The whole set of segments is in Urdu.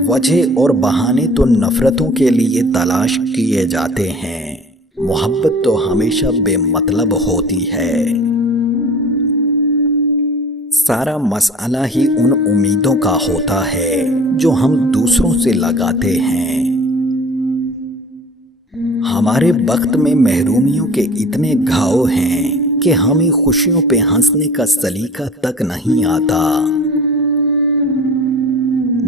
وجہ اور بہانے تو نفرتوں کے لیے تلاش کیے جاتے ہیں، محبت تو ہمیشہ بے مطلب ہوتی ہے۔ سارا مسئلہ ہی ان امیدوں کا ہوتا ہے جو ہم دوسروں سے لگاتے ہیں۔ ہمارے وقت میں محرومیوں کے اتنے گھاؤ ہیں کہ ہمیں خوشیوں پہ ہنسنے کا سلیقہ تک نہیں آتا۔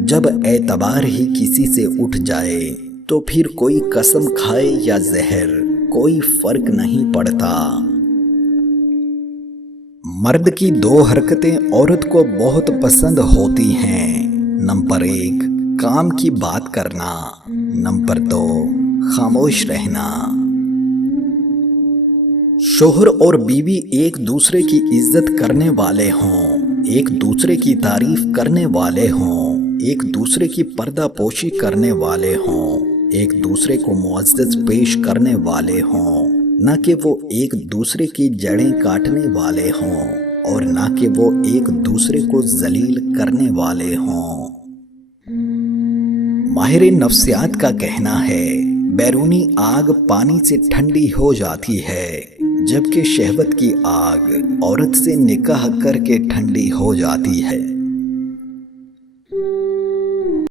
جب اعتبار ہی کسی سے اٹھ جائے تو پھر کوئی قسم کھائے یا زہر کوئی فرق نہیں پڑتا۔ مرد کی دو حرکتیں عورت کو بہت پسند ہوتی ہیں، نمبر 1 کام کی بات کرنا، نمبر 2 خاموش رہنا۔ شوہر اور بیوی ایک دوسرے کی عزت کرنے والے ہوں، ایک دوسرے کی تعریف کرنے والے ہوں، ایک دوسرے کی پردہ پوشی کرنے والے ہوں، ایک دوسرے کو معزز پیش کرنے والے ہوں، نہ کہ وہ ایک دوسرے کی جڑیں کاٹنے والے ہوں اور نہ کہ وہ ایک دوسرے کو ذلیل کرنے والے ہوں۔ ماہر نفسیات کا کہنا ہے بیرونی آگ پانی سے ٹھنڈی ہو جاتی ہے، جبکہ شہوت کی آگ عورت سے نکاح کر کے ٹھنڈی ہو جاتی ہے۔